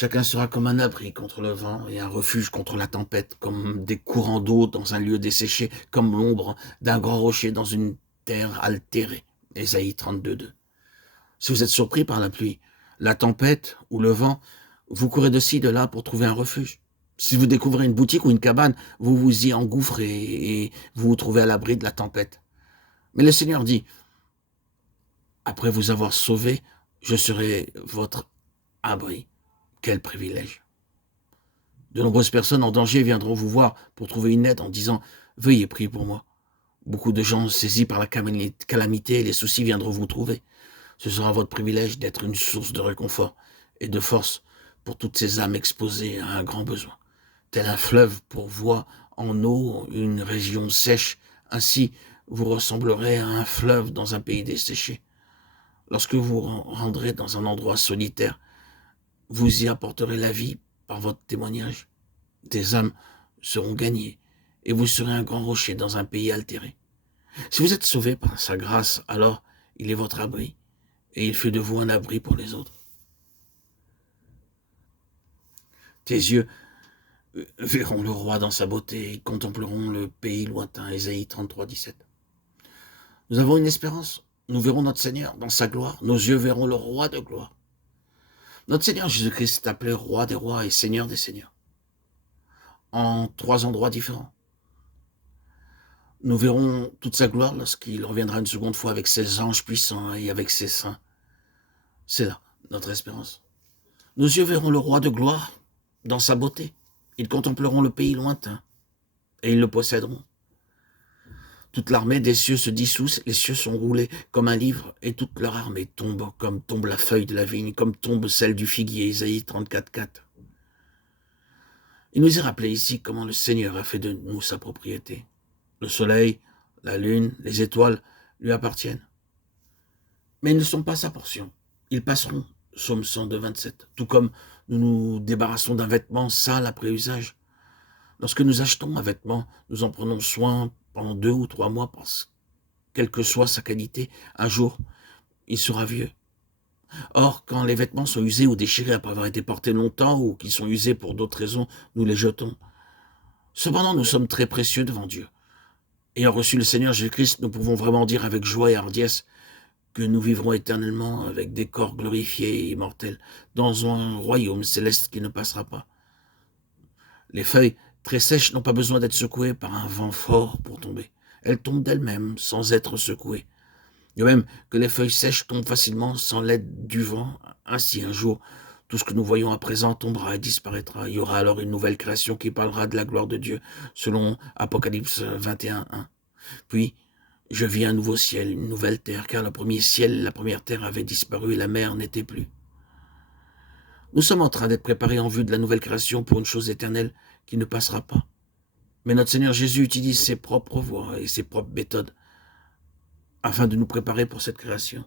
Chacun sera comme un abri contre le vent et un refuge contre la tempête, comme des courants d'eau dans un lieu desséché, comme l'ombre d'un grand rocher dans une terre altérée. Ésaïe 32:2. Si vous êtes surpris par la pluie, la tempête ou le vent, vous courez de ci, de là pour trouver un refuge. Si vous découvrez une boutique ou une cabane, vous vous y engouffrez et vous vous trouvez à l'abri de la tempête. Mais le Seigneur dit, après vous avoir sauvé, je serai votre abri. Quel privilège! De nombreuses personnes en danger viendront vous voir pour trouver une aide en disant « Veuillez prier pour moi ». Beaucoup de gens saisis par la calamité et les soucis viendront vous trouver. Ce sera votre privilège d'être une source de réconfort et de force pour toutes ces âmes exposées à un grand besoin. Tel un fleuve pourvoit en eau une région sèche, ainsi vous ressemblerez à un fleuve dans un pays desséché. Lorsque vous rendrez dans un endroit solitaire, vous y apporterez la vie par votre témoignage. Des âmes seront gagnées et vous serez un grand rocher dans un pays altéré. Si vous êtes sauvé par sa grâce, alors il est votre abri et il fait de vous un abri pour les autres. Tes yeux verront le roi dans sa beauté et contempleront le pays lointain. Ésaïe 33:17. Nous avons une espérance. Nous verrons notre Seigneur dans sa gloire. Nos yeux verront le roi de gloire. Notre Seigneur Jésus-Christ est appelé roi des rois et seigneur des seigneurs, en 3 endroits différents. Nous verrons toute sa gloire lorsqu'il reviendra une seconde fois avec ses anges puissants et avec ses saints. C'est là notre espérance. Nos yeux verront le roi de gloire dans sa beauté. Ils contempleront le pays lointain et ils le posséderont. Toute l'armée des cieux se dissout, les cieux sont roulés comme un livre et toute leur armée tombe comme tombe la feuille de la vigne, comme tombe celle du figuier. Ésaïe 34:4. Il nous est rappelé ici comment le Seigneur a fait de nous sa propriété. Le soleil, la lune, les étoiles lui appartiennent. Mais ils ne sont pas sa portion. Ils passeront, Psaume 102:27. Tout comme nous nous débarrassons d'un vêtement sale après usage. Lorsque nous achetons un vêtement, nous en prenons soin pendant 2 ou 3 mois parce que, quelle que soit sa qualité, un jour, il sera vieux. Or, quand les vêtements sont usés ou déchirés après avoir été portés longtemps ou qu'ils sont usés pour d'autres raisons, nous les jetons. Cependant, nous sommes très précieux devant Dieu. Ayant reçu le Seigneur Jésus-Christ, nous pouvons vraiment dire avec joie et hardiesse que nous vivrons éternellement avec des corps glorifiés et immortels dans un royaume céleste qui ne passera pas. Les feuilles très sèches n'ont pas besoin d'être secouées par un vent fort pour tomber. Elles tombent d'elles-mêmes sans être secouées. De même que les feuilles sèches tombent facilement sans l'aide du vent, ainsi un jour, tout ce que nous voyons à présent tombera et disparaîtra. Il y aura alors une nouvelle création qui parlera de la gloire de Dieu, selon Apocalypse 21:1. Puis, je vis un nouveau ciel, une nouvelle terre, car le premier ciel, la première terre avait disparu et la mer n'était plus. Nous sommes en train d'être préparés en vue de la nouvelle création pour une chose éternelle qui ne passera pas. Mais notre Seigneur Jésus utilise ses propres voies et ses propres méthodes afin de nous préparer pour cette création.